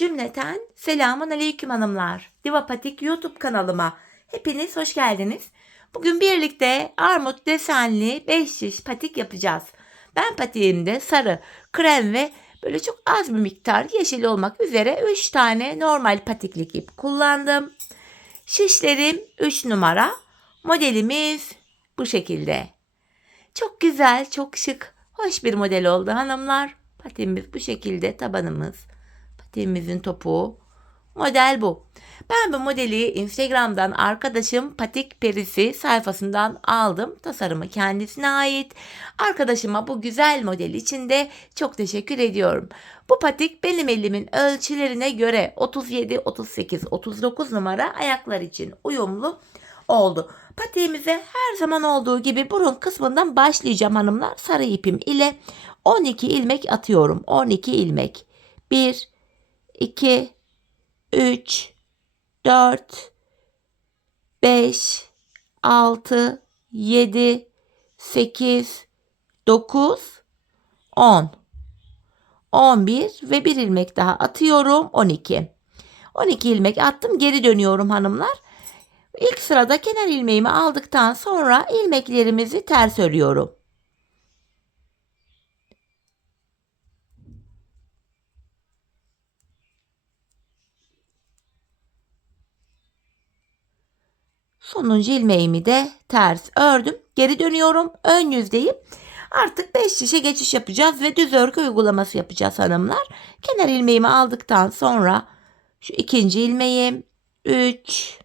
Cümleten selamun aleyküm hanımlar. Diva Patik YouTube kanalıma hepiniz hoş geldiniz. Bugün birlikte armut desenli 5 şiş patik yapacağız. Ben patiğimde sarı, krem ve böyle çok az bir miktar yeşil olmak üzere 3 tane normal patiklik ip kullandım. Şişlerim 3 numara. Modelimiz bu şekilde. Çok güzel, çok şık, hoş bir model oldu hanımlar. Patiğimiz bu şekilde, tabanımız. Patiğimizin topuğu. Model bu. Ben bu modeli Instagram'dan arkadaşım Patik Perisi sayfasından aldım. Tasarımı kendisine ait. Arkadaşıma bu güzel model için de çok teşekkür ediyorum. Bu patik benim elimin ölçülerine göre 37, 38, 39 numara ayaklar için uyumlu oldu. Patiğimize her zaman olduğu gibi burun kısmından başlayacağım hanımlar. Sarı ipim ile 12 ilmek atıyorum. 12 ilmek. 1, 2, 3, 4, 5, 6, 7, 8, 9, 10, 11 ve bir ilmek daha atıyorum. 12. 12 ilmek attım. Geri dönüyorum hanımlar. İlk sırada kenar ilmeğimi aldıktan sonra ilmeklerimizi ters örüyorum. Sonuncu ilmeğimi de ters ördüm. Geri dönüyorum. Ön yüzdeyim. Artık 5 şişe geçiş yapacağız ve düz örgü uygulaması yapacağız hanımlar. Kenar ilmeğimi aldıktan sonra şu ikinci ilmeğim 3,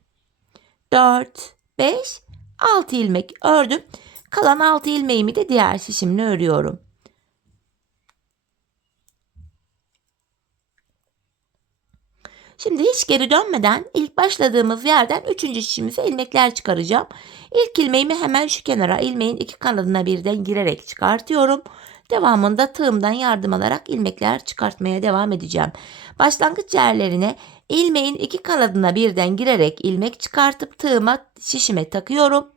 4, 5, 6 ilmek ördüm. Kalan 6 ilmeğimi de diğer şişimle örüyorum. Şimdi hiç geri dönmeden ilk başladığımız yerden 3. şişimize ilmekler çıkaracağım. İlk ilmeğimi hemen şu kenara ilmeğin iki kanadına birden girerek çıkartıyorum. Devamında tığımdan yardım alarak ilmekler çıkartmaya devam edeceğim. Başlangıç yerlerine ilmeğin iki kanadına birden girerek ilmek çıkartıp tığıma şişime takıyorum.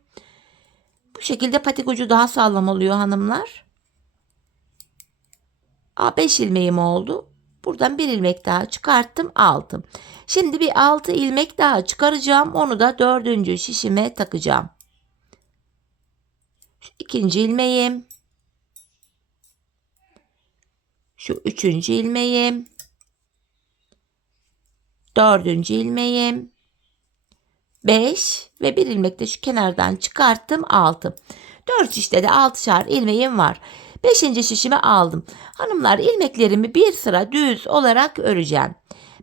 Bu şekilde patik ucu daha sağlam oluyor hanımlar. 5 ilmeğim oldu. Buradan bir ilmek daha çıkarttım, 6. Şimdi bir 6 ilmek daha çıkaracağım. Onu da 4. şişime takacağım. Şu ikinci ilmeğim. Şu 3. ilmeğim. 4. ilmeğim. 5 ve bir ilmek de şu kenardan çıkarttım, 6. 4 şişte de 6'şar ilmeğim var. 5. şişimi aldım. Hanımlar ilmeklerimi bir sıra düz olarak öreceğim.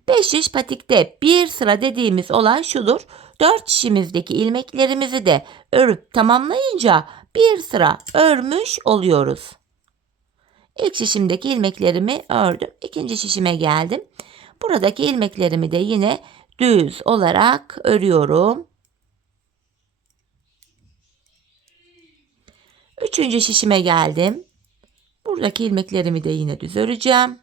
5 şiş patikte bir sıra dediğimiz olay şudur. 4 şişimizdeki ilmeklerimizi de örüp tamamlayınca bir sıra örmüş oluyoruz. İlk şişimdeki ilmeklerimi ördüm. İkinci şişime geldim. Buradaki ilmeklerimi de yine düz olarak örüyorum. 3. şişime geldim. Buradaki ilmeklerimi de yine düz öreceğim.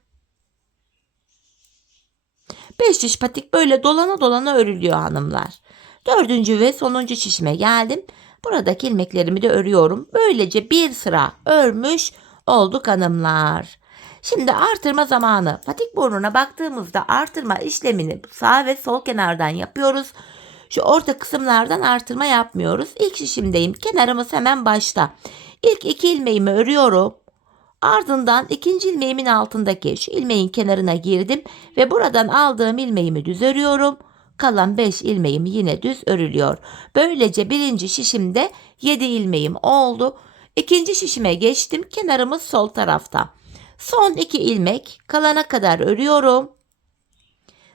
5 şiş patik böyle dolana dolana örülüyor hanımlar. 4. ve sonuncu şişime geldim. Buradaki ilmeklerimi de örüyorum. Böylece bir sıra örmüş olduk hanımlar. Şimdi artırma zamanı. Patik burnuna baktığımızda artırma işlemini sağ ve sol kenardan yapıyoruz. Şu orta kısımlardan artırma yapmıyoruz. İlk şişimdeyim. Kenarımız hemen başta. İlk 2 ilmeğimi örüyorum. Ardından ikinci ilmeğimin altındaki şu ilmeğin kenarına girdim ve buradan aldığım ilmeğimi düz örüyorum. Kalan 5 ilmeğim yine düz örülüyor. Böylece birinci şişimde 7 ilmeğim oldu. İkinci şişime geçtim. Kenarımız sol tarafta. Son 2 ilmek kalana kadar örüyorum.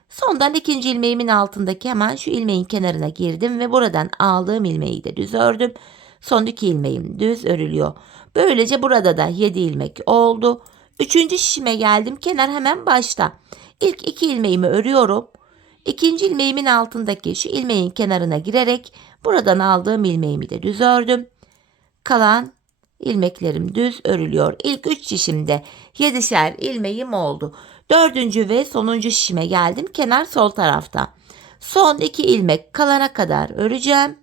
Sondan ikinci ilmeğimin altındaki hemen şu ilmeğin kenarına girdim ve buradan aldığım ilmeği de düz ördüm. Son 2 ilmeğim düz örülüyor. Böylece burada da 7 ilmek oldu. 3. şişime geldim. Kenar hemen başta. İlk 2 ilmeğimi örüyorum. İkinci ilmeğimin altındaki şu ilmeğin kenarına girerek buradan aldığım ilmeğimi de düz ördüm. Kalan ilmeklerim düz örülüyor. İlk 3 şişimde 7'şer ilmeğim oldu. 4. ve sonuncu şişime geldim. Kenar sol tarafta. Son 2 ilmek kalana kadar öreceğim.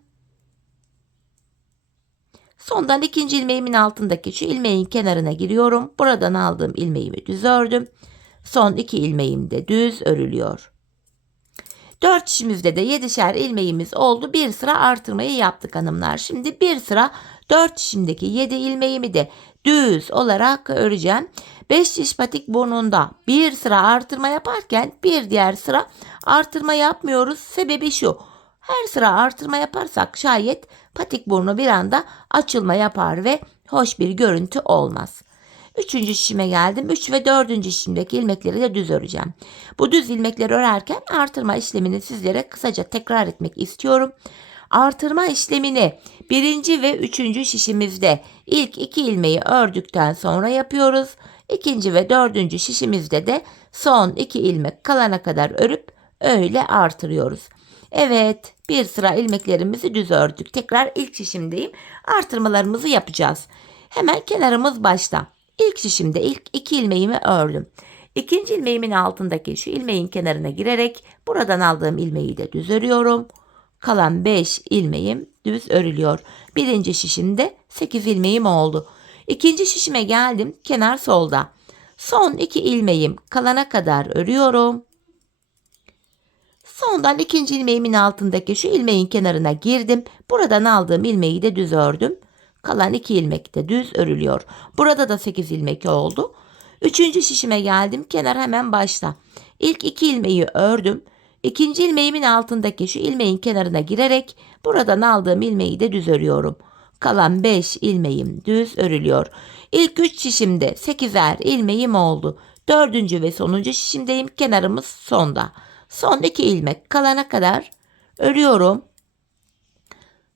Sondan ikinci ilmeğimin altındaki şu ilmeğin kenarına giriyorum. Buradan aldığım ilmeğimi düz ördüm. Son 2 ilmeğim de düz örülüyor. 4 şişimizde de 7'şer ilmeğimiz oldu. Bir sıra artırmayı yaptık hanımlar. Şimdi bir sıra 4 şişimdeki 7 ilmeğimi de düz olarak öreceğim. 5 şiş patik burnunda bir sıra artırma yaparken bir diğer sıra artırma yapmıyoruz. Sebebi şu: her sıra artırma yaparsak şayet patik burnu bir anda açılma yapar ve hoş bir görüntü olmaz. Üçüncü şişime geldim. 3 ve 4. şişimdeki ilmekleri de düz öreceğim. Bu düz ilmekleri örerken artırma işlemini sizlere kısaca tekrar etmek istiyorum. Artırma işlemini 1. ve 3. şişimizde ilk 2 ilmeği ördükten sonra yapıyoruz. 2. ve 4. şişimizde de son 2 ilmek kalana kadar örüp öyle artırıyoruz. Evet, bir sıra ilmeklerimizi düz ördük. Tekrar ilk şişimdeyim. Artırmalarımızı yapacağız. Hemen kenarımız başta. İlk şişimde ilk 2 ilmeğimi ördüm. İkinci ilmeğimin altındaki şu ilmeğin kenarına girerek buradan aldığım ilmeği de düz örüyorum. Kalan 5 ilmeğim düz örülüyor. Birinci şişimde 8 ilmeğim oldu. İkinci şişime geldim. Kenar solda. Son 2 ilmeğim kalana kadar örüyorum. Sondan ikinci ilmeğimin altındaki şu ilmeğin kenarına girdim. Buradan aldığım ilmeği de düz ördüm. Kalan 2 ilmek de düz örülüyor. Burada da 8 ilmek oldu. Üçüncü şişime geldim. Kenar hemen başta. İlk 2 ilmeği ördüm. İkinci ilmeğimin altındaki şu ilmeğin kenarına girerek buradan aldığım ilmeği de düz örüyorum. Kalan 5 ilmeğim düz örülüyor. İlk 3 şişimde 8'er ilmeğim oldu. Dördüncü ve sonuncu şişimdeyim. Kenarımız sonda. Son 2 ilmek kalana kadar örüyorum.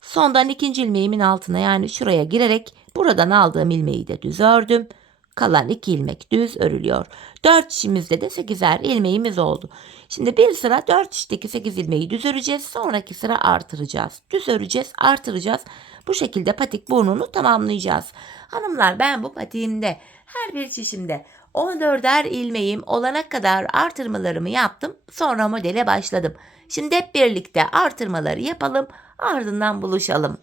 Sondan ikinci ilmeğimin altına, yani şuraya girerek buradan aldığım ilmeği de düz ördüm. Kalan 2 ilmek düz örülüyor. 4 şişimizde de 8'er ilmeğimiz oldu. Şimdi bir sıra 4 şişteki 8 ilmeği düz öreceğiz. Sonraki sıra artıracağız. Düz öreceğiz, artıracağız. Bu şekilde patik burnunu tamamlayacağız. Hanımlar, ben bu patiğimde her bir şişimde 14'er ilmeğim olana kadar artırmalarımı yaptım. Sonra modele başladım. Şimdi hep birlikte artırmaları yapalım. Ardından buluşalım.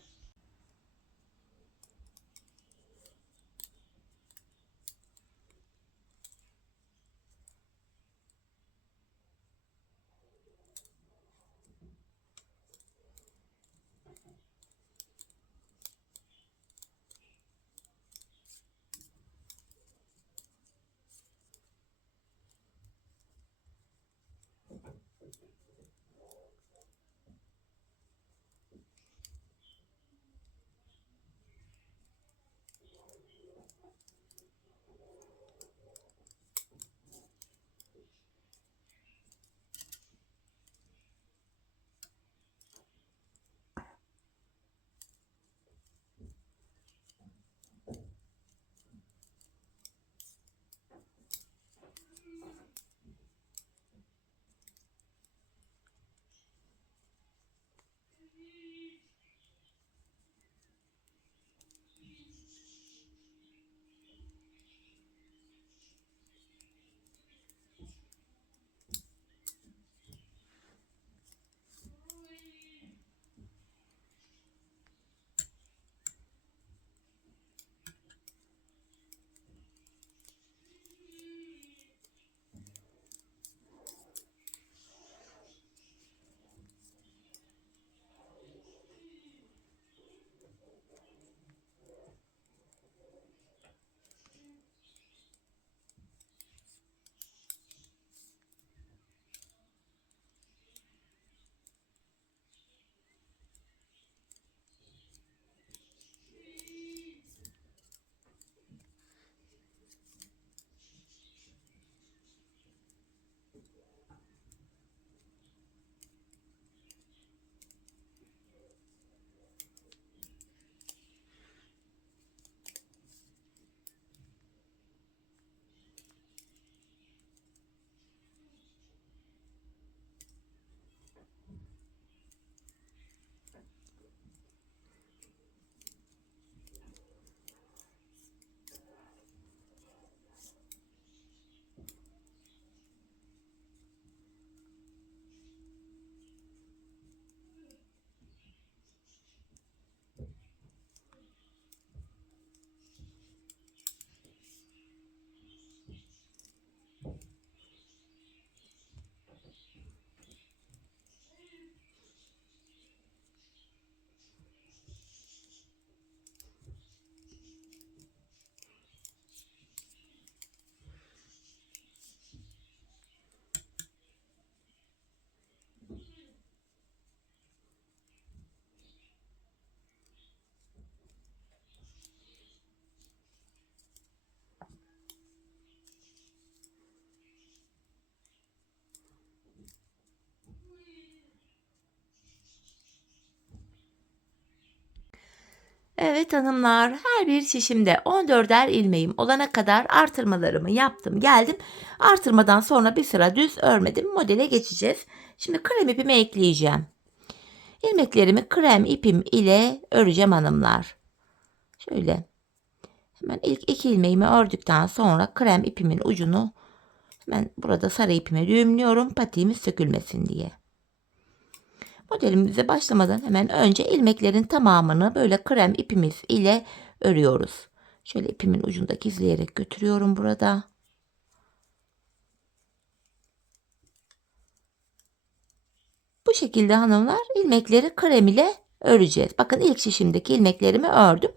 Evet hanımlar, her bir şişimde 14'er ilmeğim olana kadar artırmalarımı yaptım. Geldim. Artırmadan sonra bir sıra düz örmedim. Modele geçeceğiz. Şimdi krem ipimi ekleyeceğim. İlmeklerimi krem ipim ile öreceğim hanımlar. Şöyle hemen ilk 2 ilmeğimi ördükten sonra krem ipimin ucunu hemen burada sarı ipime düğümlüyorum. Patiğimiz sökülmesin diye. Modelimize başlamadan hemen önce ilmeklerin tamamını böyle krem ipimiz ile örüyoruz. Şöyle ipimin ucunda gizleyerek götürüyorum burada. Bu şekilde hanımlar ilmekleri krem ile öreceğiz. Bakın ilk şişimdeki ilmeklerimi ördüm.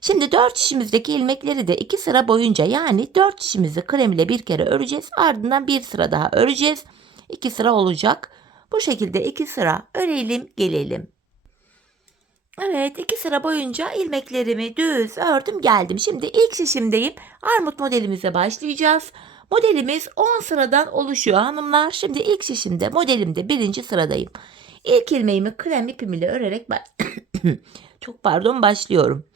Şimdi 4 şişimizdeki ilmekleri de 2 sıra boyunca, yani 4 şişimizi krem ile bir kere öreceğiz. Ardından bir sıra daha öreceğiz. 2 sıra olacak. Bu şekilde 2 sıra örelim gelelim. Evet, 2 sıra boyunca ilmeklerimi düz ördüm geldim. Şimdi ilk şişimdeyim. Armut modelimize başlayacağız. Modelimiz 10 sıradan oluşuyor hanımlar. Şimdi ilk şişimde, modelimde 1. sıradayım. İlk ilmeğimi krem ipim ile örerek çok pardon başlıyorum.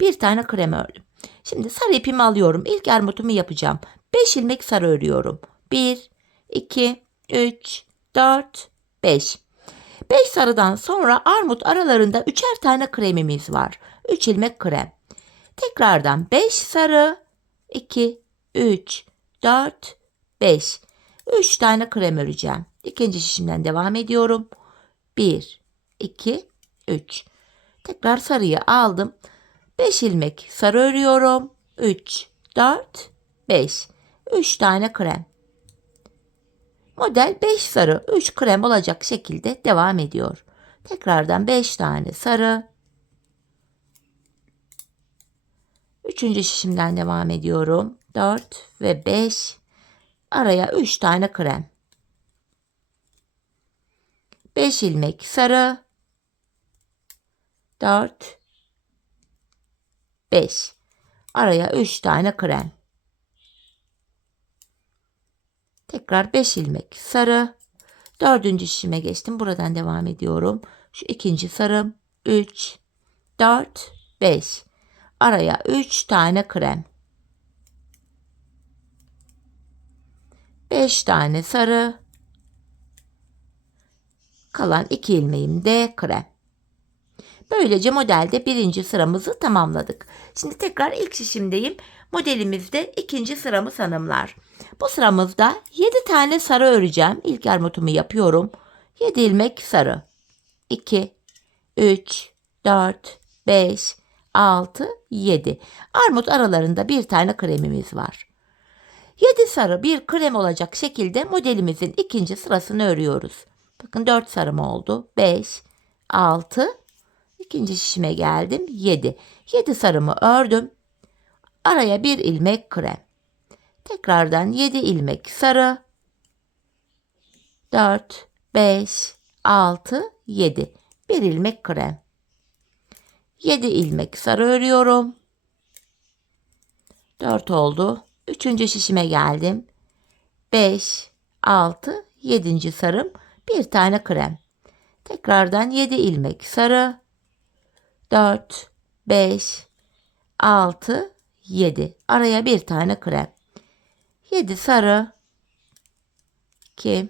Bir tane krem ördüm. Şimdi sarı ipimi alıyorum. İlk armutumu yapacağım. 5 ilmek sarı örüyorum. 1, 2, 3, 4, 5. 5 sarıdan sonra armut aralarında 3'er tane kremimiz var. 3 ilmek krem. Tekrardan 5 sarı, 2, 3, 4, 5. 3 tane krem öreceğim. İkinci şişimden devam ediyorum. 1, 2, 3. Tekrar sarıyı aldım. 5 ilmek sarı örüyorum. 3, 4, 5. 3 tane krem. Model 5 sarı, 3 krem olacak şekilde devam ediyor. Tekrardan 5 tane sarı. 3. şişimden devam ediyorum. 4 ve 5. Araya 3 tane krem. 5 ilmek sarı. 4, 5. Araya 3 tane krem. Tekrar 5 ilmek sarı. 4. şişime geçtim. Buradan devam ediyorum. Şu ikinci sarım. 3, 4, 5. Araya 3 tane krem. 5 tane sarı. Kalan 2 ilmeğim de krem. Böylece modelde 1. sıramızı tamamladık. Şimdi tekrar ilk şişimdeyim. Modelimizde 2. sıramız hanımlar. Bu sıramızda 7 tane sarı öreceğim. İlk armutumu yapıyorum. 7 ilmek sarı. 2, 3, 4, 5, 6, 7. Armut aralarında bir tane kremimiz var. 7 sarı bir krem olacak şekilde modelimizin 2. sırasını örüyoruz. Bakın 4 sarım oldu. 5, 6, İkinci şişime geldim. 7. 7 sarımı ördüm. Araya bir ilmek krem. Tekrardan 7 ilmek sarı. 4, 5, 6, 7. Bir ilmek krem. 7 ilmek sarı örüyorum. 4 oldu. 3. şişime geldim. 5, 6, 7. sarım. Bir tane krem. Tekrardan 7 ilmek sarı. 4, 5, 6, 7. Araya bir tane krem. 7 sarı. 2,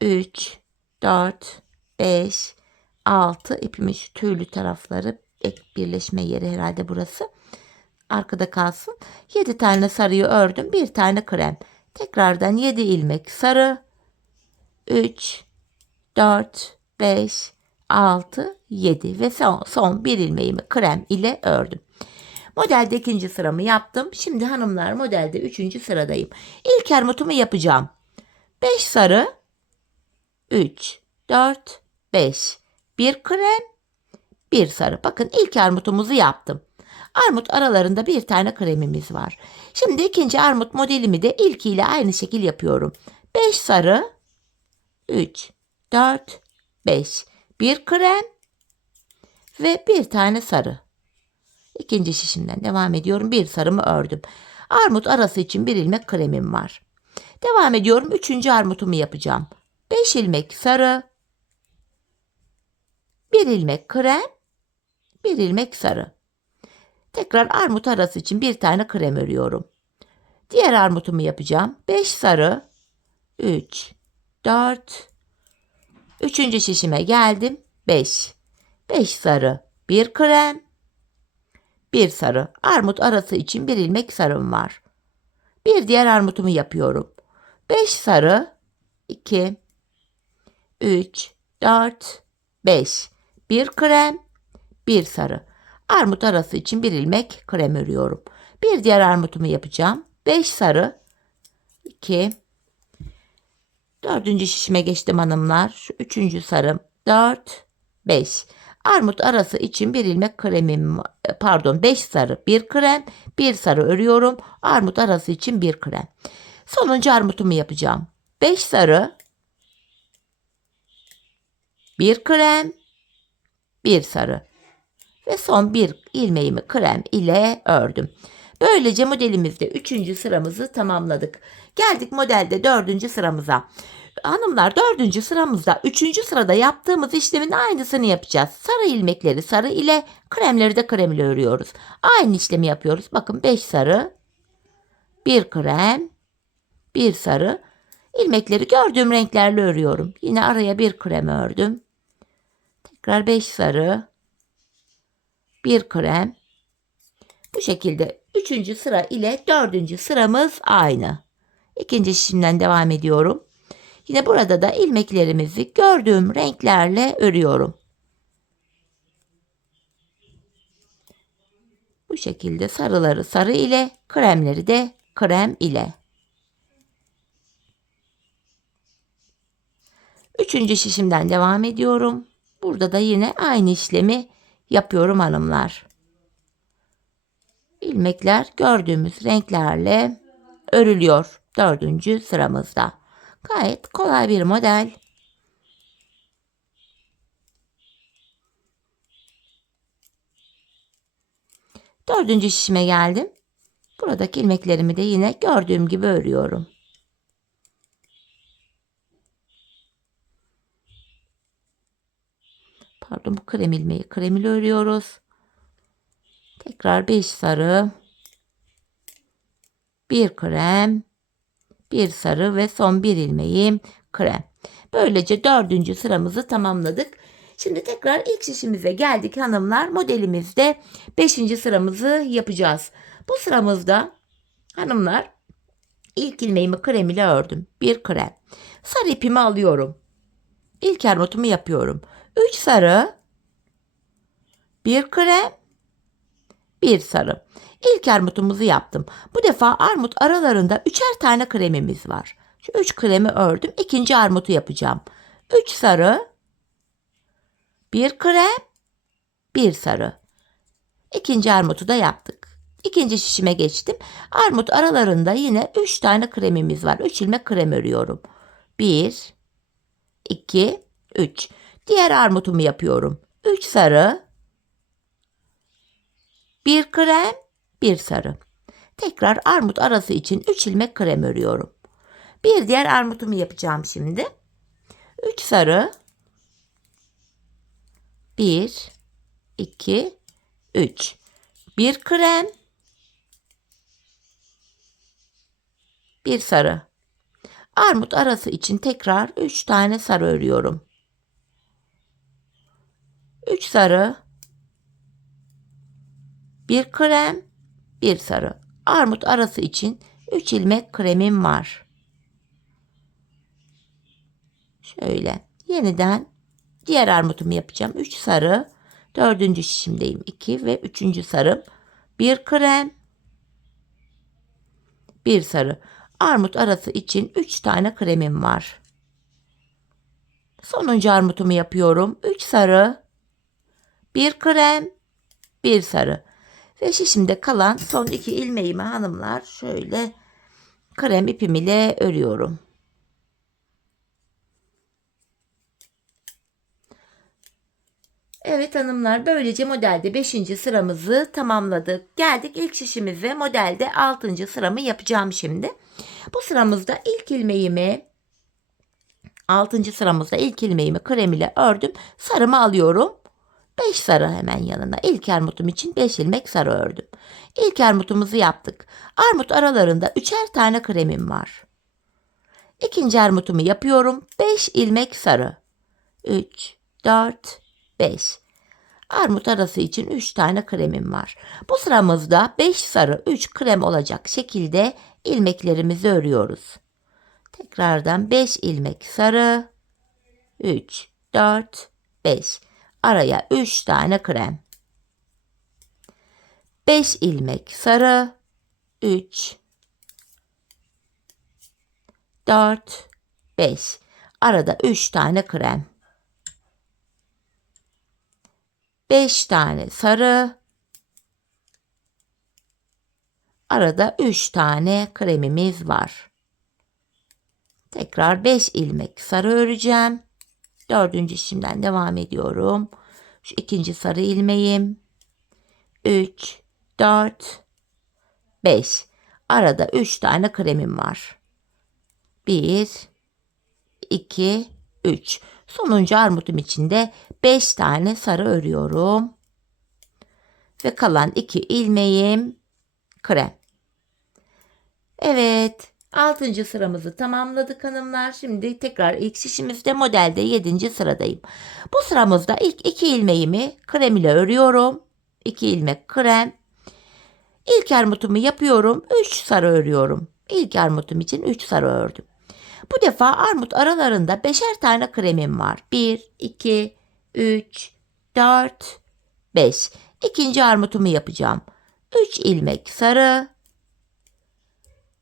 3, 4, 5, 6. İpimin şu tüylü tarafları, ek birleşme yeri herhalde burası. Arkada kalsın. 7 tane sarıyı ördüm. Bir tane krem. Tekrardan 7 ilmek sarı. 3, 4, 5, 6, 7 ve son bir ilmeğimi krem ile ördüm. Modelde 2. sıramı yaptım. Şimdi hanımlar modelde 3. sıradayım. İlk armutumu yapacağım. 5 sarı, 3, 4, 5. Bir krem, bir sarı. Bakın ilk armutumuzu yaptım. Armut aralarında bir tane kremimiz var. Şimdi 2. armut modelimi de ilkiyle aynı şekil yapıyorum. 5 sarı, 3, 4, 5. Bir krem ve bir tane sarı. 2. şişimden devam ediyorum. Bir sarımı ördüm. Armut arası için bir ilmek kremim var. Devam ediyorum. 3. armutumu yapacağım. 5 ilmek sarı. Bir ilmek krem, bir ilmek sarı. Tekrar armut arası için bir tane krem örüyorum. Diğer armutumu yapacağım. 5 sarı, 3, 4. Üçüncü şişime geldim. 5. 5 sarı, bir krem, bir sarı. Armut arası için bir ilmek sarım var. Bir diğer armutumu yapıyorum. 5 sarı, 2, 3, 4, 5. Bir krem, bir sarı. Armut arası için bir ilmek krem örüyorum. Bir diğer armutumu yapacağım. 5 sarı, 2, dördüncü şişime geçtim hanımlar. Şu üçüncü sarım, 4, 5. Armut arası için bir ilmek kremim, pardon 5 sarı, bir krem, bir sarı örüyorum. Armut arası için bir krem. Sonuncu armutumu yapacağım. 5 sarı, bir krem, bir sarı ve son bir ilmeğimi krem ile ördüm. Böylece modelimizde 3. sıramızı tamamladık. Geldik modelde 4. sıramıza. Hanımlar 4. sıramızda 3. sırada yaptığımız işlemin aynısını yapacağız. Sarı ilmekleri sarı ile, kremleri de krem ile örüyoruz. Aynı işlemi yapıyoruz. Bakın 5 sarı, bir krem, bir sarı. İlmekleri gördüğüm renklerle örüyorum. Yine araya bir krem ördüm. Tekrar 5 sarı, bir krem. Bu şekilde 3. sıra ile 4. sıramız aynı. İkinci şişimden devam ediyorum. Yine burada da ilmeklerimizi gördüğüm renklerle örüyorum. Bu şekilde sarıları sarı ile, kremleri de krem ile. 3. şişimden devam ediyorum. Burada da yine aynı işlemi yapıyorum hanımlar. İlmekler gördüğümüz renklerle örülüyor 4. sıramızda. Gayet kolay bir model. Dördüncü şişime geldim. Buradaki ilmeklerimi de yine gördüğüm gibi örüyorum. Pardon, bu krem ilmeği krem ile örüyoruz. Tekrar 5 sarı, bir krem, bir sarı ve son bir ilmeğim krem. Böylece 4. sıramızı tamamladık. Şimdi tekrar ilk şişimize geldik hanımlar. Modelimizde 5. sıramızı yapacağız. Bu sıramızda hanımlar ilk ilmeğimi krem ile ördüm. Bir krem. Sarı ipimi alıyorum. İlk armutumu yapıyorum. 3 sarı, bir krem, bir sarı. İlk armutumuzu yaptım. Bu defa armut aralarında 3'er tane kremimiz var. Şu 3 kremi ördüm. İkinci armutu yapacağım. 3 sarı, bir krem, bir sarı. İkinci armutu da yaptık. İkinci şişime geçtim. Armut aralarında yine 3 tane kremimiz var. 3 ilmek krem örüyorum. 1, 2, 3. Diğer armutumu yapıyorum. 3 sarı, bir krem, bir sarı. Tekrar armut arası için 3 ilmek krem örüyorum. Bir diğer armutumu yapacağım şimdi. 3 sarı, 1, 2, 3. Bir krem, bir sarı. Armut arası için tekrar 3 tane sarı örüyorum. 3 sarı, bir krem, bir sarı. Armut arası için 3 ilmek kremim var. Şöyle yeniden diğer armutumu yapacağım. 3 sarı, 4. şişimdeyim. 2 ve 3. sarım. Bir krem, bir sarı. Armut arası için 3 tane kremim var. Sonuncu armutumu yapıyorum. 3 sarı, bir krem, bir sarı. Ve şişimde kalan son 2 ilmeğimi hanımlar şöyle krem ipim ile örüyorum. Evet hanımlar, böylece modelde 5. sıramızı tamamladık. Geldik ilk şişimize, modelde 6. sıramı yapacağım şimdi. Bu sıramızda ilk ilmeğimi 6. sıramızda ilk ilmeğimi krem ile ördüm. Sarımı alıyorum. 5 sarı hemen yanına. İlk armutum için 5 ilmek sarı ördüm. İlk armutumuzu yaptık. Armut aralarında 3'er tane kremim var. İkinci armutumu yapıyorum. 5 ilmek sarı. 3, 4, 5. Armut arası için 3 tane kremim var. Bu sıramızda 5 sarı 3 krem olacak şekilde ilmeklerimizi örüyoruz. Tekrardan 5 ilmek sarı, 3, 4, 5. Araya 3 tane krem. 5 ilmek sarı, 3, 4, 5. Arada 3 tane krem. 5 tane sarı. Arada 3 tane kremimiz var. Tekrar 5 ilmek sarı öreceğim. Dördüncü işimden devam ediyorum. Şu ikinci sarı ilmeğim. 3, 4, 5. Arada 3 tane kremim var. 1, 2, 3. Sonuncu armutum için de 5 tane sarı örüyorum. Ve kalan 2 ilmeğim krem. Evet. 6. sıramızı tamamladık hanımlar. Şimdi tekrar ilk şişimizde modelde 7. sıradayım. Bu sıramızda ilk 2 ilmeğimi krem ile örüyorum. 2 ilmek krem. İlk armutumu yapıyorum. 3 sarı örüyorum. İlk armutum için 3 sarı ördüm. Bu defa armut aralarında 5'er tane kremim var. 1, 2, 3, 4, 5. İkinci armutumu yapacağım. 3 ilmek sarı.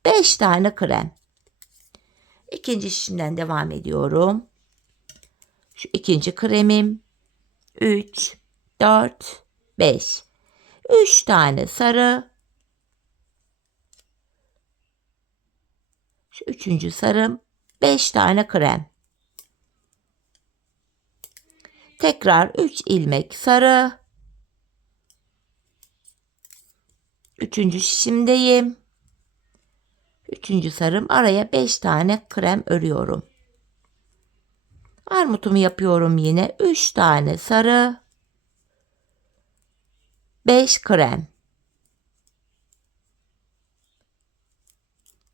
5 tane krem. İkinci şişimden devam ediyorum. Şu ikinci kremim. 3, 4, 5. 3 tane sarı. Şu üçüncü sarım. 5 tane krem. Tekrar 3 ilmek sarı. Üçüncü şişimdeyim. Üçüncü sarım, araya 5 tane krem örüyorum. Armutumu yapıyorum yine. 3 tane sarı. 5 krem.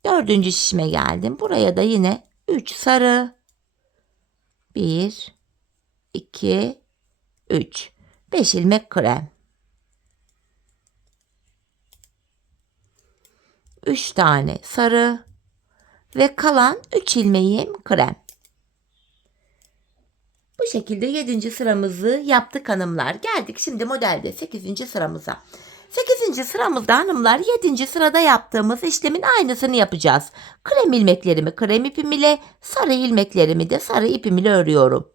Dördüncü şişime geldim. Buraya da yine 3 sarı. 1, 2, 3. 5 ilmek krem. 3 tane sarı ve kalan 3 ilmeğim krem. Bu şekilde 7. sıramızı yaptık hanımlar. Geldik şimdi modelde 8. sıramıza. 8. sıramızda hanımlar 7. sırada yaptığımız işlemin aynısını yapacağız. Krem ilmeklerimi krem ipim ile, sarı ilmeklerimi de sarı ipim ile örüyorum.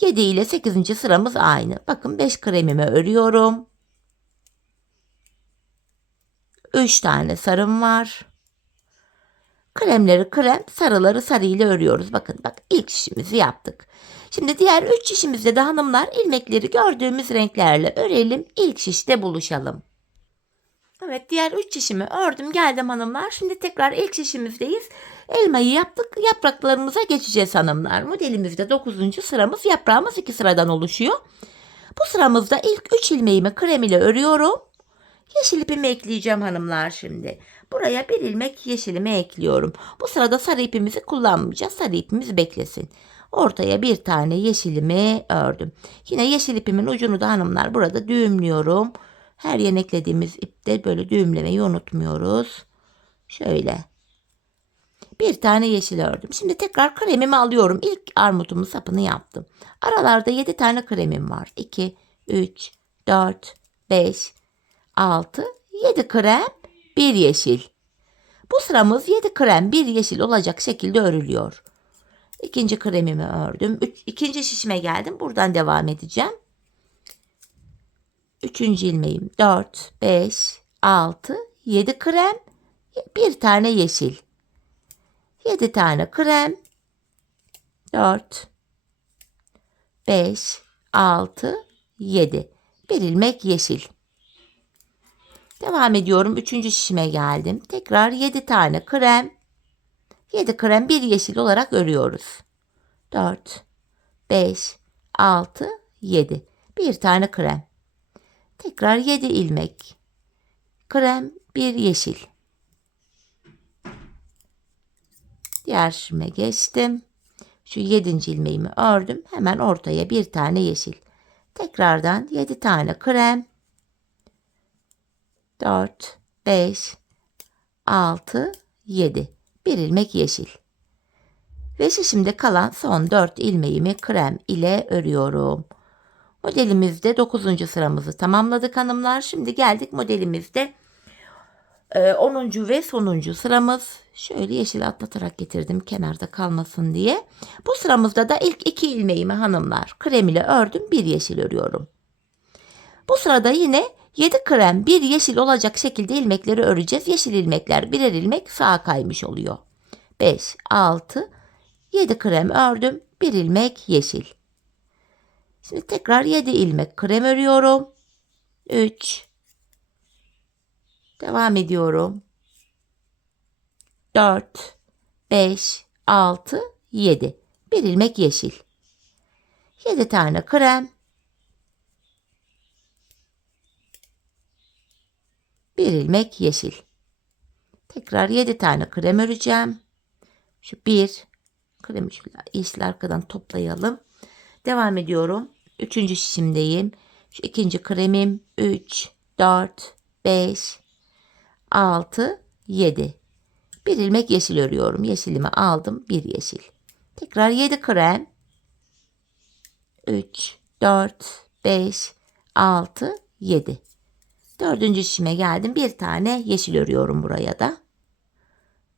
7 ile 8. sıramız aynı. Bakın 5 kremimi örüyorum. 3 tane sarım var. Kremleri krem, sarıları sarı ile örüyoruz. Bakın bak ilk şişimizi yaptık. Şimdi diğer 3 şişimizde de hanımlar ilmekleri gördüğümüz renklerle örelim. İlk şişte buluşalım. Evet, diğer 3 şişimi ördüm geldim hanımlar. Şimdi tekrar ilk şişimizdeyiz. Elmayı yaptık. Yapraklarımıza geçeceğiz hanımlar. Modelimizde 9. sıramız, yaprağımız 2 sıradan oluşuyor. Bu sıramızda ilk 3 ilmeğimi krem ile örüyorum. Yeşil ipimi ekleyeceğim hanımlar şimdi. Buraya bir ilmek yeşilimi ekliyorum. Bu sırada sarı ipimizi kullanmayacağız. Sarı ipimiz beklesin. Ortaya bir tane yeşilimi ördüm. Yine yeşil ipimin ucunu da hanımlar burada düğümlüyorum. Her yerine eklediğimiz ipte böyle düğümlemeyi unutmuyoruz. Şöyle. Bir tane yeşil ördüm. Şimdi tekrar kremimi alıyorum. İlk armutumun sapını yaptım. Aralarda 7 tane kremim var. 2, 3, 4, 5, 6, 7 krem, 1 yeşil. Bu sıramız 7 krem, 1 yeşil olacak şekilde örülüyor. İkinci kremimi ördüm. İkinci şişime geldim. Buradan devam edeceğim. Üçüncü ilmeğim 4, 5, 6, 7 krem, 1 tane yeşil. 7 tane krem, 4, 5, 6, 7. 1 ilmek yeşil. Devam ediyorum. Üçüncü şişime geldim. Tekrar 7 tane krem. 7 krem 1 yeşil olarak örüyoruz. 4, 5, 6, 7. Bir tane krem. Tekrar 7 ilmek. Krem, bir yeşil. Diğer şişime geçtim. Şu 7. ilmeğimi ördüm. Hemen ortaya bir tane yeşil. Tekrardan 7 tane krem. 4, 5, 6, 7. Bir ilmek yeşil. Ve şişimde kalan son 4 ilmeğimi krem ile örüyorum. Modelimizde 9. sıramızı tamamladık hanımlar. Şimdi geldik modelimizde 10. ve sonuncu sıramız. Şöyle yeşil atlatarak getirdim kenarda kalmasın diye. Bu sıramızda da ilk 2 ilmeğimi hanımlar krem ile ördüm. Bir yeşil örüyorum. Bu sırada yine 7 krem bir yeşil olacak şekilde ilmekleri öreceğiz. Yeşil ilmekler birer ilmek sağa kaymış oluyor. 5, 6, 7 krem ördüm. Bir ilmek yeşil. Şimdi tekrar 7 ilmek krem örüyorum. 3. Devam ediyorum. 4, 5, 6, 7. Bir ilmek yeşil. 7 tane krem. Bir ilmek yeşil. Tekrar 7 tane krem öreceğim. Şu 1. Kremi şöyle yeşil arkadan toplayalım. Devam ediyorum. 3. şişimdeyim. Şu 2. kremim. 3, 4, 5, 6, 7. Bir ilmek yeşil örüyorum. Yeşilimi aldım. Bir yeşil. Tekrar 7 krem. 3, 4, 5, 6, 7. 4. şişime geldim. Bir tane yeşil örüyorum buraya da.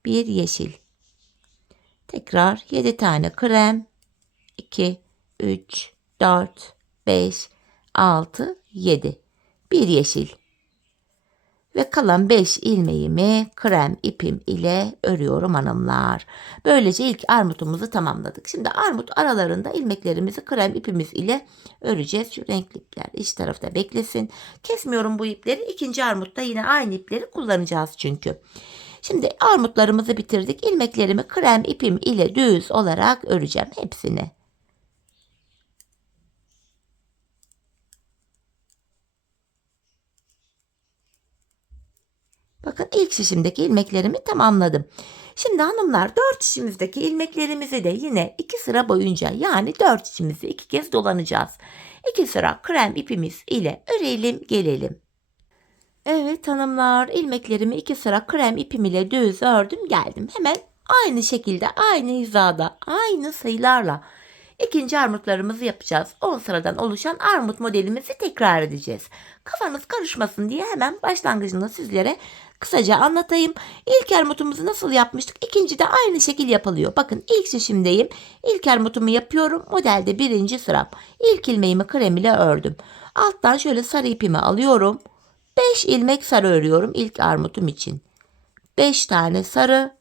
Bir yeşil. Tekrar 7 tane krem. 2, 3, 4, 5, 6, 7. Bir yeşil. Ve kalan 5 ilmeğimi krem ipim ile örüyorum hanımlar. Böylece ilk armutumuzu tamamladık. Şimdi armut aralarında ilmeklerimizi krem ipimiz ile öreceğiz. Şu renkli ipler iç tarafta beklesin. Kesmiyorum bu ipleri. İkinci armutta yine aynı ipleri kullanacağız çünkü. Şimdi armutlarımızı bitirdik. İlmeklerimi krem ipim ile düz olarak öreceğim hepsini. Bakın ilk şişimdeki ilmeklerimi tamamladım. Şimdi hanımlar 4 şişimizdeki ilmeklerimizi de yine 2 sıra boyunca yani 4 şişimizi 2 kez dolanacağız. 2 sıra krem ipimiz ile örelim gelelim. Evet hanımlar ilmeklerimi 2 sıra krem ipim ile düz ördüm geldim. Hemen aynı şekilde aynı hizada aynı sayılarla ikinci armutlarımızı yapacağız. 10 sıradan oluşan armut modelimizi tekrar edeceğiz. Kafanız karışmasın diye hemen başlangıcında sizlere kısaca anlatayım. İlk armutumuzu nasıl yapmıştık? İkinci de aynı şekil yapılıyor. Bakın ilk şişimdeyim. İlk armutumu yapıyorum. Modelde 1. sıram. İlk ilmeğimi krem ile ördüm. Alttan şöyle sarı ipimi alıyorum. 5 ilmek sarı örüyorum ilk armutum için. 5 tane sarı.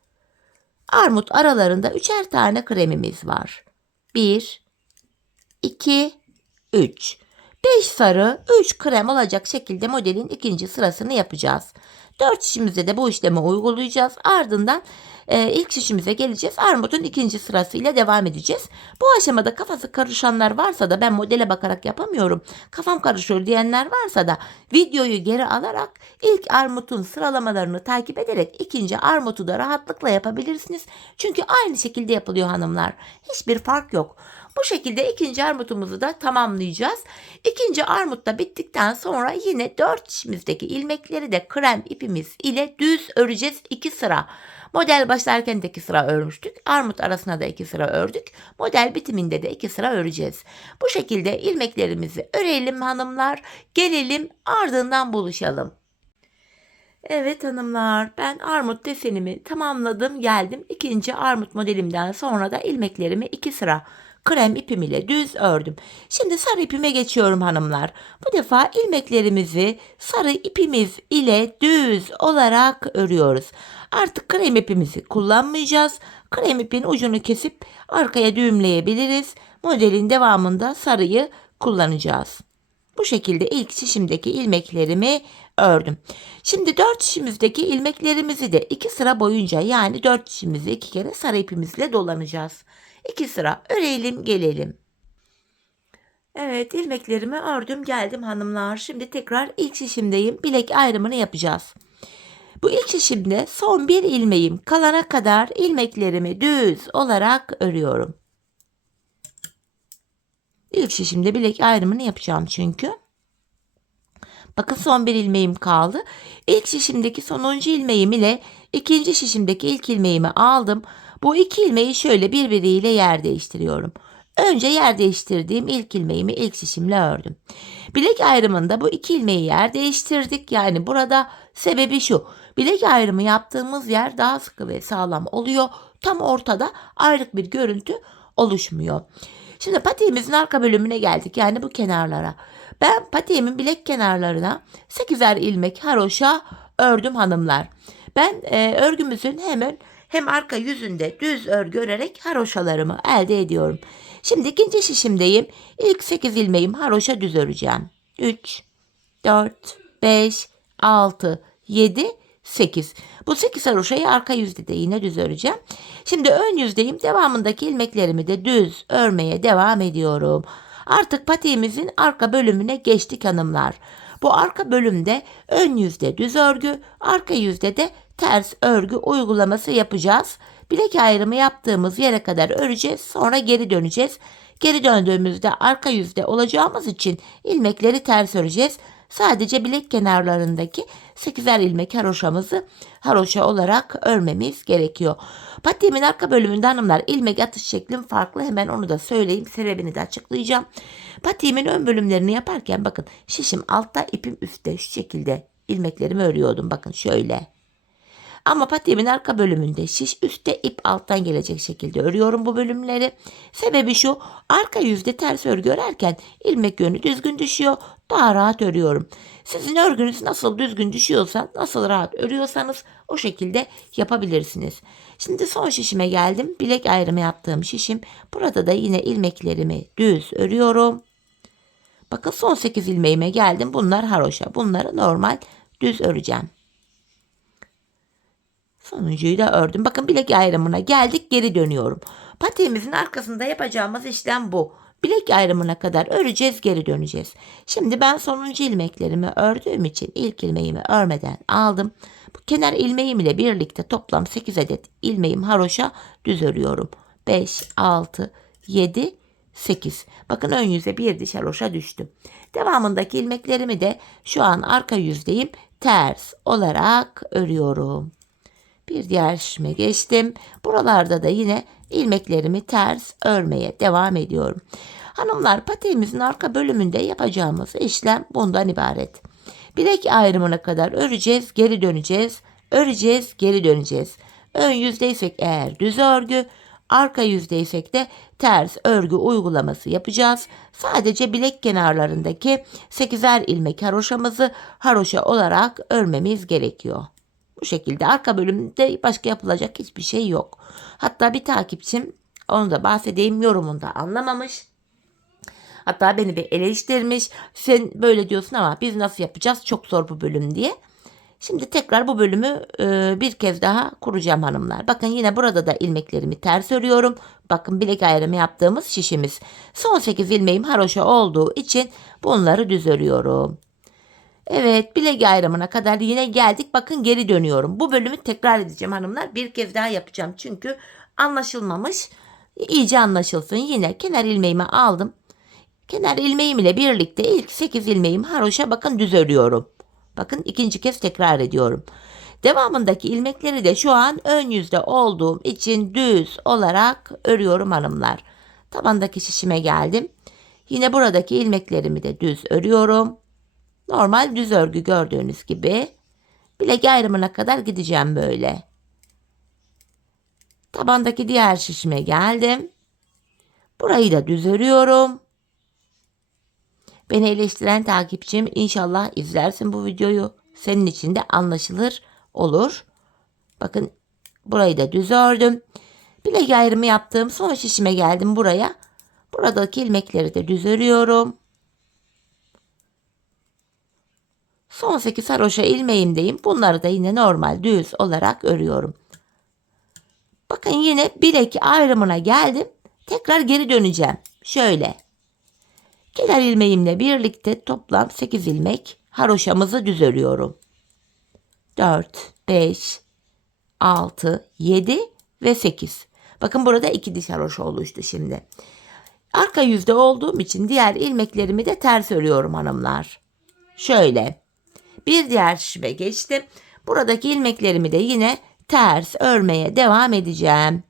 Armut aralarında 3'er tane kremimiz var. 1, 2, 3. 5 sarı, 3 krem olacak şekilde modelin ikinci sırasını yapacağız. 4 şişimizde de bu işlemi uygulayacağız. Ardından ilk şişimize geleceğiz. Armutun ikinci sırasıyla devam edeceğiz. Bu aşamada kafası karışanlar varsa da ben modele bakarak yapamıyorum. Kafam karışıyor diyenler varsa da videoyu geri alarak ilk armutun sıralamalarını takip ederek ikinci armutu da rahatlıkla yapabilirsiniz. Çünkü aynı şekilde yapılıyor hanımlar. Hiçbir fark yok. Bu şekilde ikinci armutumuzu da tamamlayacağız. İkinci armut da bittikten sonra yine 4 şişimizdeki ilmekleri de krem ipimiz ile düz öreceğiz 2 sıra. Model başlarken de 2 sıra örmüştük. Armut arasına da 2 sıra ördük. Model bitiminde de 2 sıra öreceğiz. Bu şekilde ilmeklerimizi örelim hanımlar. Gelelim ardından buluşalım. Evet hanımlar ben armut desenimi tamamladım geldim. İkinci armut modelimden sonra da ilmeklerimi 2 sıra krem ipim ile düz ördüm. Şimdi sarı ipime geçiyorum hanımlar. Bu defa ilmeklerimizi sarı ipimiz ile düz olarak örüyoruz. Artık krem ipimizi kullanmayacağız. Krem ipin ucunu kesip arkaya düğümleyebiliriz. Modelin devamında sarıyı kullanacağız. Bu şekilde ilk şişimdeki ilmeklerimi ördüm. Şimdi 4 şişimizdeki ilmeklerimizi de 2 sıra boyunca yani 4 şişimizi 2 kere sarı ipimizle dolanacağız. 2 sıra örelim gelelim. Evet, ilmeklerimi ördüm geldim hanımlar. Şimdi tekrar ilk şişimdeyim. Bilek ayrımını yapacağız. Bu ilk şişimde son bir ilmeğim kalana kadar ilmeklerimi düz olarak örüyorum. İlk şişimde bilek ayrımını yapacağım çünkü. Bakın son bir ilmeğim kaldı. İlk şişimdeki sonuncu ilmeğim ile ikinci şişimdeki ilk ilmeğimi aldım. Bu iki ilmeği şöyle birbiriyle yer değiştiriyorum. Önce yer değiştirdiğim ilk ilmeğimi ilk şişimle ördüm. Bilek ayrımında bu iki ilmeği yer değiştirdik. Yani burada sebebi şu. Bilek ayrımı yaptığımız yer daha sıkı ve sağlam oluyor. Tam ortada ayrık bir görüntü oluşmuyor. Şimdi patiğimizin arka bölümüne geldik. Yani bu kenarlara. Ben patiğimin bilek kenarlarına 8'er ilmek haroşa ördüm hanımlar. Ben örgümüzün hem arka yüzünde düz örgü örerek haroşalarımı elde ediyorum. Şimdi ikinci şişimdeyim. İlk 8 ilmeğim haroşa düz öreceğim. 3, 4, 5, 6, 7, 8. Bu 8 haroşayı arka yüzde de yine düz öreceğim. Şimdi ön yüzdeyim. Devamındaki ilmeklerimi de düz örmeye devam ediyorum. Artık patiğimizin arka bölümüne geçtik hanımlar. Bu arka bölümde ön yüzde düz örgü, arka yüzde de ters örgü uygulaması yapacağız. Bilek ayrımı yaptığımız yere kadar öreceğiz. Sonra geri döneceğiz. Geri döndüğümüzde arka yüzde olacağımız için ilmekleri ters öreceğiz. Sadece bilek kenarlarındaki 8'er ilmek haroşamızı haroşa olarak örmemiz gerekiyor. Patiğimin arka bölümünde hanımlar ilmek atış şeklim farklı. Hemen onu da söyleyeyim. Sebebini de açıklayacağım. Patiğimin ön bölümlerini yaparken bakın şişim altta, ipim üstte, şu şekilde ilmeklerimi örüyordum. Bakın şöyle. Ama patiğimin arka bölümünde şiş üstte, ip alttan gelecek şekilde örüyorum bu bölümleri. Sebebi şu, arka yüzde ters örgü örerken ilmek yönü düzgün düşüyor. Daha rahat örüyorum. Sizin örgünüz nasıl düzgün düşüyorsa, nasıl rahat örüyorsanız o şekilde yapabilirsiniz. Şimdi son şişime geldim. Bilek ayrımı yaptığım şişim. Burada da yine ilmeklerimi düz örüyorum. Bakın son 8 ilmeğime geldim. Bunlar haroşa. Bunları normal düz öreceğim. Sonuncuyu da ördüm. Bakın bilek ayrımına geldik, geri dönüyorum. Patiğimizin arkasında yapacağımız işlem bu. Bilek ayrımına kadar öreceğiz, geri döneceğiz. Şimdi ben sonuncu ilmeklerimi ördüğüm için ilk ilmeğimi örmeden aldım. Bu kenar ilmeğim ile birlikte toplam 8 adet ilmeğim haroşa düz örüyorum. 5, 6, 7, 8. Bakın ön yüze bir diş haroşa düştüm. Devamındaki ilmeklerimi de şu an arka yüzdeyim, ters olarak örüyorum. Bir diğer şişime geçtim. Buralarda da yine ilmeklerimi ters örmeye devam ediyorum. Hanımlar, patiğimizin arka bölümünde yapacağımız işlem bundan ibaret. Bilek ayrımına kadar öreceğiz, geri döneceğiz. Öreceğiz, geri döneceğiz. Ön yüzdeysek eğer düz örgü, arka yüzdeysek de ters örgü uygulaması yapacağız. Sadece bilek kenarlarındaki 8'er ilmek haroşamızı haroşa olarak örmemiz gerekiyor. Bu şekilde arka bölümde başka yapılacak hiçbir şey yok. Hatta bir takipçim, onu da bahsedeyim, yorumunda anlamamış. Hatta beni bir eleştirmiş. Sen böyle diyorsun ama biz nasıl yapacağız? Çok zor bu bölüm diye. Şimdi tekrar bu bölümü bir kez daha kuracağım hanımlar. Bakın yine burada da ilmeklerimi ters örüyorum. Bakın bilek ayrımı yaptığımız şişimiz. Son 8 ilmeğim haroşa olduğu için bunları düz örüyorum. Evet, bilek ayrımına kadar yine geldik. Bakın geri dönüyorum. Bu bölümü tekrar edeceğim hanımlar. Bir kez daha yapacağım. Çünkü anlaşılmamış. İyice anlaşılsın. Yine kenar ilmeğimi aldım. Kenar ilmeğim ile birlikte ilk 8 ilmeğim haroşa bakın düz örüyorum. Bakın ikinci kez tekrar ediyorum. Devamındaki ilmekleri de şu an ön yüzde olduğum için düz olarak örüyorum hanımlar. Tabandaki şişime geldim. Yine buradaki ilmeklerimi de düz örüyorum. Normal düz örgü gördüğünüz gibi. Bilek ayrımına kadar gideceğim böyle. Tabandaki diğer şişime geldim. Burayı da düz örüyorum. Beni eleştiren takipçim, inşallah izlersin bu videoyu. Senin için de anlaşılır olur. Bakın burayı da düz ördüm. Bilek ayrımı yaptığım son şişime geldim buraya. Buradaki ilmekleri de düz örüyorum. Son 8 haroşa ilmeğimdeyim. Bunları da yine normal düz olarak örüyorum. Bakın yine bilek ayrımına geldim. Tekrar geri döneceğim. Şöyle. Kenar ilmeğimle birlikte toplam 8 ilmek haroşamızı düz örüyorum. 4, 5, 6, 7 ve 8. Bakın burada 2 diş haroşa oluştu şimdi. Arka yüzde olduğum için diğer ilmeklerimi de ters örüyorum hanımlar. Şöyle. Bir diğer şişime geçtim. Buradaki ilmeklerimi de yine ters örmeye devam edeceğim.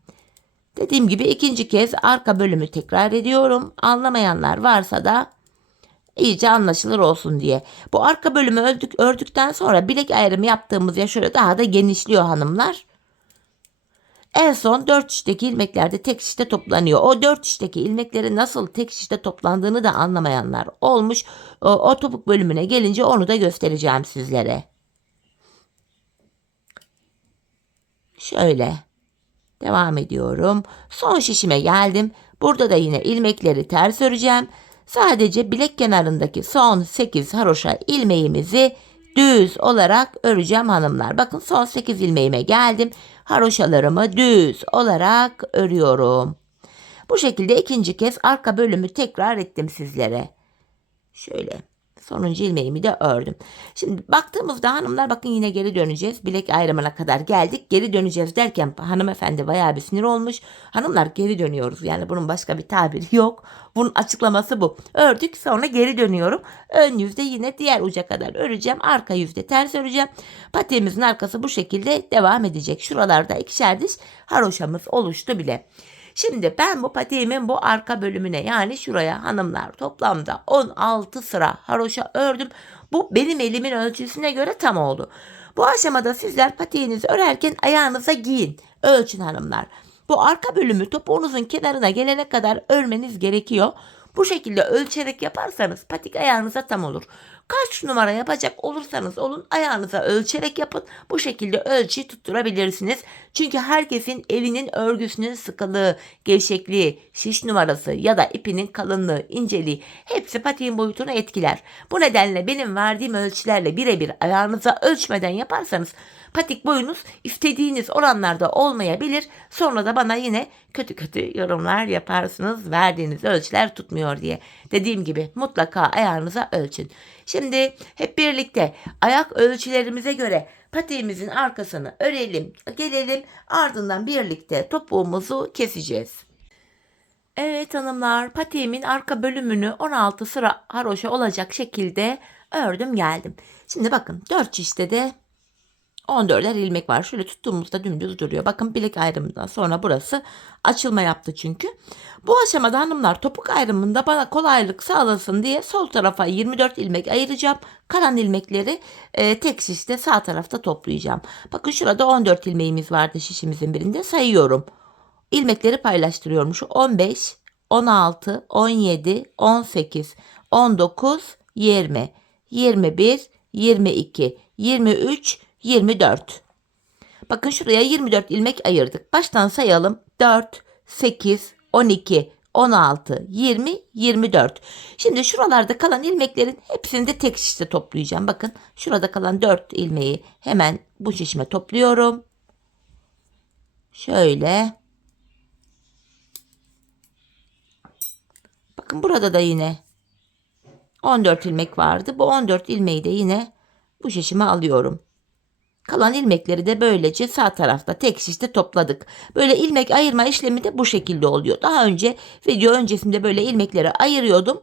Dediğim gibi ikinci kez arka bölümü tekrar ediyorum. Anlamayanlar varsa da iyice anlaşılır olsun diye. Bu arka bölümü ördükten sonra bilek ayrımı yaptığımız yer şöyle daha da genişliyor hanımlar. En son 4 şişteki ilmekler de tek şişte toplanıyor. O 4 şişteki ilmeklerin nasıl tek şişte toplandığını da anlamayanlar olmuş. O topuk bölümüne gelince onu da göstereceğim sizlere. Şöyle devam ediyorum. Son şişime geldim. Burada da yine ilmekleri ters öreceğim. Sadece bilek kenarındaki son 8 haroşa ilmeğimizi düz olarak öreceğim hanımlar. Bakın son 8 ilmeğime geldim. Haroşalarımı düz olarak örüyorum. Bu şekilde ikinci kez arka bölümü tekrar ettim sizlere. Şöyle sonuncu ilmeğimi de ördüm. Şimdi baktığımızda hanımlar bakın yine geri döneceğiz. Bilek ayrımına kadar geldik. Geri döneceğiz derken hanımefendi bayağı bir sinir olmuş. Hanımlar geri dönüyoruz. Yani bunun başka bir tabiri yok. Bunun açıklaması bu. Ördük sonra geri dönüyorum. Ön yüzde yine diğer uca kadar öreceğim. Arka yüzde ters öreceğim. Patiğimizin arkası bu şekilde devam edecek. Şuralarda ikişer diş haroşamız oluştu bile. Şimdi ben bu patiğimin bu arka bölümüne yani şuraya hanımlar toplamda 16 sıra haroşa ördüm. Bu benim elimin ölçüsüne göre tam oldu. Bu aşamada sizler patiğinizi örerken ayağınıza giyin. Ölçün hanımlar. Bu arka bölümü topuğunuzun kenarına gelene kadar örmeniz gerekiyor. Bu şekilde ölçerek yaparsanız patik ayağınıza tam olur. Kaç numara yapacak olursanız olun ayağınıza ölçerek yapın. Bu şekilde ölçüyü tutturabilirsiniz. Çünkü herkesin elinin örgüsünün sıkılığı, gevşekliği, şiş numarası ya da ipinin kalınlığı, inceliği hepsi patiğin boyutunu etkiler. Bu nedenle benim verdiğim ölçülerle birebir ayağınıza ölçmeden yaparsanız patik boyunuz istediğiniz oranlarda olmayabilir. Sonra da bana yine kötü yorumlar yaparsınız. Verdiğiniz ölçüler tutmuyor diye. Dediğim gibi mutlaka ayağınıza ölçün. Şimdi hep birlikte ayak ölçülerimize göre patiğimizin arkasını örelim, gelelim. Ardından birlikte topuğumuzu keseceğiz. Evet hanımlar, patiğimin arka bölümünü 16 sıra haroşa olacak şekilde ördüm geldim. Şimdi bakın 4 şişte de 14'er ilmek var. Şöyle tuttuğumuzda dümdüz duruyor. Bakın bilek ayrımından sonra burası açılma yaptı çünkü. Bu aşamada hanımlar topuk ayrımında bana kolaylık sağlasın diye sol tarafa 24 ilmek ayıracağım. Kalan ilmekleri tek şişte sağ tarafta toplayacağım. Bakın şurada 14 ilmeğimiz vardı şişimizin birinde sayıyorum. İlmekleri paylaştırıyorum. Şu 15, 16, 17, 18, 19, 20, 21, 22, 23, 24. Bakın şuraya 24 ilmek ayırdık. Baştan sayalım. 4, 8, 12, 16, 20, 24. Şimdi şuralarda kalan ilmeklerin hepsini de tek şişte toplayacağım. Bakın şurada kalan 4 ilmeği hemen bu şişime topluyorum. Şöyle. Bakın burada da yine 14 ilmek vardı. Bu 14 ilmeği de yine bu şişime alıyorum. Kalan ilmekleri de böylece sağ tarafta tek şişte topladık. Böyle ilmek ayırma işlemi de bu şekilde oluyor. Daha önce video öncesinde böyle ilmekleri ayırıyordum.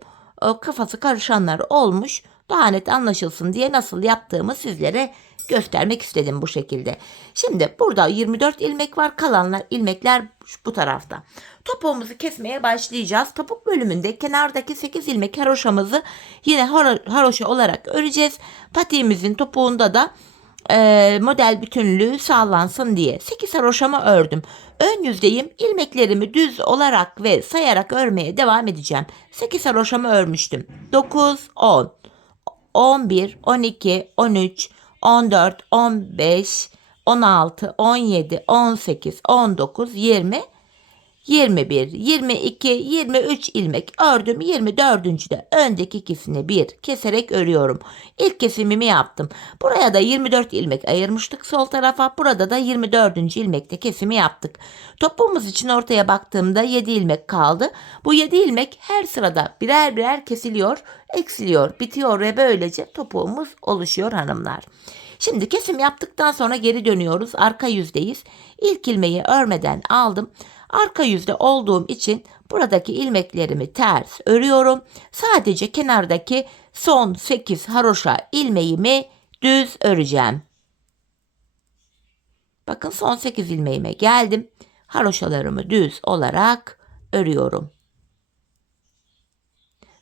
Kafası karışanlar olmuş. Daha net anlaşılsın diye nasıl yaptığımı sizlere göstermek istedim bu şekilde. Şimdi burada 24 ilmek var. Kalanlar ilmekler bu tarafta. Topuğumuzu kesmeye başlayacağız. Topuk bölümünde kenardaki 8 ilmek haroşamızı yine haroşa olarak öreceğiz. Patiğimizin topuğunda da model bütünlüğü sağlansın diye 8 haroşamı ördüm. Ön yüzdeyim. İlmeklerimi düz olarak ve sayarak örmeye devam edeceğim. 8 haroşamı örmüştüm. 9, 10, 11, 12, 13, 14, 15, 16, 17, 18, 19, 20, 21, 22, 23 ilmek ördüm. 24. de öndeki ikisini bir keserek örüyorum. İlk kesimimi yaptım. Buraya da 24 ilmek ayırmıştık sol tarafa. Burada da 24. ilmekte kesimi yaptık. Topuğumuz için ortaya baktığımda 7 ilmek kaldı. Bu 7 ilmek her sırada birer birer kesiliyor, eksiliyor, bitiyor ve böylece topuğumuz oluşuyor hanımlar. Şimdi kesim yaptıktan sonra geri dönüyoruz. Arka yüzdeyiz. İlk ilmeği örmeden aldım. Arka yüzde olduğum için buradaki ilmeklerimi ters örüyorum. Sadece kenardaki son 8 haroşa ilmeğimi düz öreceğim. Bakın son 8 ilmeğime geldim. Haroşalarımı düz olarak örüyorum.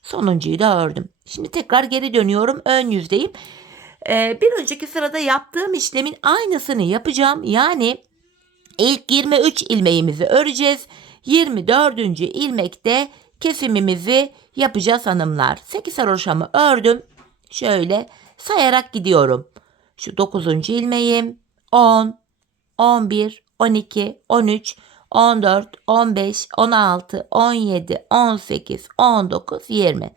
Sonuncuyu da ördüm. Şimdi tekrar geri dönüyorum. Ön yüzdeyim. Bir önceki sırada yaptığım işlemin aynısını yapacağım. Yani ilk 23 ilmeğimizi öreceğiz. 24. ilmekte kesimimizi yapacağız hanımlar. 8 haroşamı ördüm. Şöyle sayarak gidiyorum. Şu 9. ilmeğim 10, 11, 12, 13, 14, 15, 16, 17, 18, 19, 20.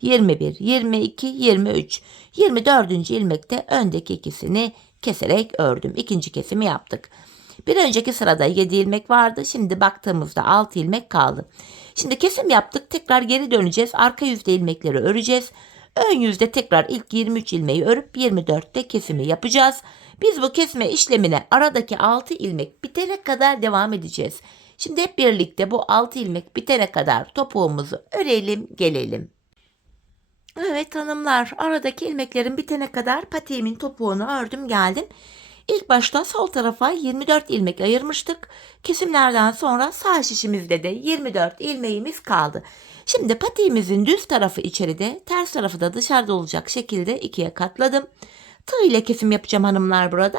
21, 22, 23. 24. ilmekte öndeki ikisini keserek ördüm. İkinci kesimi yaptık. Bir önceki sırada 7 ilmek vardı. Şimdi baktığımızda 6 ilmek kaldı. Şimdi kesim yaptık. Tekrar geri döneceğiz. Arka yüzde ilmekleri öreceğiz. Ön yüzde tekrar ilk 23 ilmeği örüp 24'te kesimi yapacağız. Biz bu kesme işlemine aradaki 6 ilmek bitene kadar devam edeceğiz. Şimdi hep birlikte bu 6 ilmek bitene kadar topuğumuzu örelim, gelelim. Evet hanımlar, aradaki ilmeklerin bitene kadar patiğimin topuğunu ördüm geldim. İlk başta sol tarafa 24 ilmek ayırmıştık. Kesimlerden sonra sağ şişimizde de 24 ilmeğimiz kaldı. Şimdi patiğimizin düz tarafı içeride, ters tarafı da dışarıda olacak şekilde ikiye katladım. Tığ ile kesim yapacağım hanımlar burada.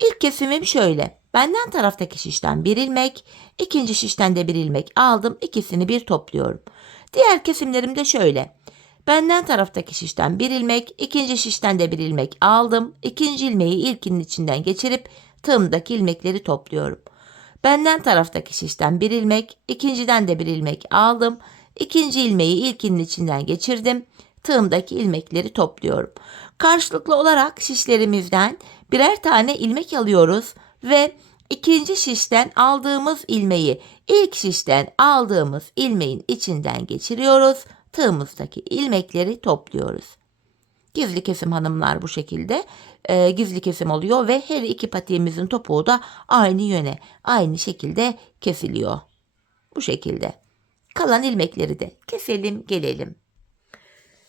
İlk kesimim şöyle. Benden taraftaki şişten bir ilmek, ikinci şişten de bir ilmek aldım. İkisini bir topluyorum. Diğer kesimlerim de şöyle. Benden taraftaki şişten bir ilmek, ikinci şişten de bir ilmek aldım. İkinci ilmeği ilkinin içinden geçirip tığımdaki ilmekleri topluyorum. Benden taraftaki şişten bir ilmek, ikinciden de bir ilmek aldım. İkinci ilmeği ilkinin içinden geçirdim. Tığımdaki ilmekleri topluyorum. Karşılıklı olarak şişlerimizden birer tane ilmek alıyoruz ve ikinci şişten aldığımız ilmeği ilk şişten aldığımız ilmeğin içinden geçiriyoruz. Tığımızdaki ilmekleri topluyoruz. Gizli kesim hanımlar bu şekilde gizli kesim oluyor ve her iki patiğimizin topuğu da aynı yöne, aynı şekilde kesiliyor. Bu şekilde. Kalan ilmekleri de keselim, gelelim.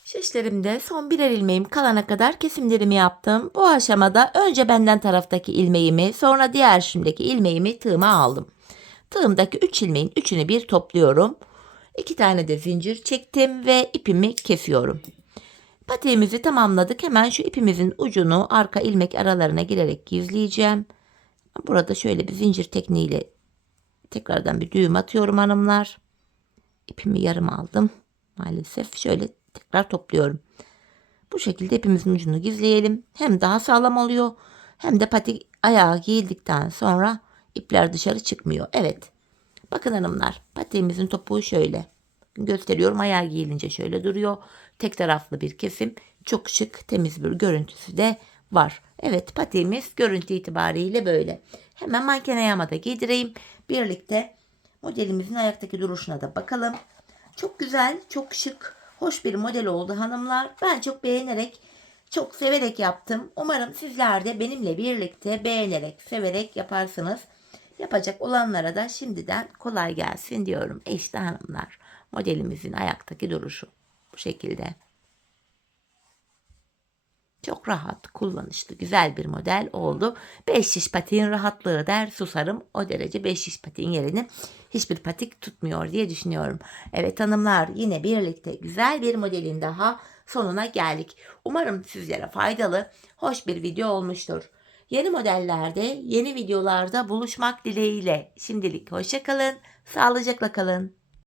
Şişlerimde son birer ilmeğim kalana kadar kesimlerimi yaptım. Bu aşamada önce benden taraftaki ilmeğimi, sonra diğer şişimdeki ilmeğimi tığıma aldım. Tığımdaki 3 ilmeğin üçünü bir topluyorum. 2 tane de zincir çektim ve ipimi kesiyorum. Patiğimizi tamamladık. Hemen şu ipimizin ucunu arka ilmek aralarına girerek gizleyeceğim. Burada şöyle bir zincir tekniğiyle tekrardan bir düğüm atıyorum hanımlar. İpimi yarım aldım. Maalesef şöyle tekrar topluyorum. Bu şekilde ipimizin ucunu gizleyelim. Hem daha sağlam oluyor hem de patik ayağı giyildikten sonra ipler dışarı çıkmıyor. Evet. Bakın hanımlar, patiğimizin topuğu şöyle. Gösteriyorum, ayağı giyilince şöyle duruyor. Tek taraflı bir kesim. Çok şık, temiz bir görüntüsü de var. Evet, patiğimiz görüntü itibariyle böyle. Hemen manken ayağıma da giydireyim. Birlikte modelimizin ayaktaki duruşuna da bakalım. Çok güzel, çok şık, hoş bir model oldu hanımlar. Ben çok beğenerek, çok severek yaptım. Umarım sizler de benimle birlikte beğenerek, severek yaparsınız. Yapacak olanlara da şimdiden kolay gelsin diyorum. İşte hanımlar, modelimizin ayaktaki duruşu bu şekilde. Çok rahat, kullanışlı, güzel bir model oldu. 5 şiş patiğin rahatlığı der susarım. O derece 5 şiş patiğin yerini hiçbir patik tutmuyor diye düşünüyorum. Evet hanımlar, yine birlikte güzel bir modelin daha sonuna geldik. Umarım sizlere faydalı, hoş bir video olmuştur. Yeni modellerde, yeni videolarda buluşmak dileğiyle. Şimdilik hoşça kalın, sağlıcakla kalın.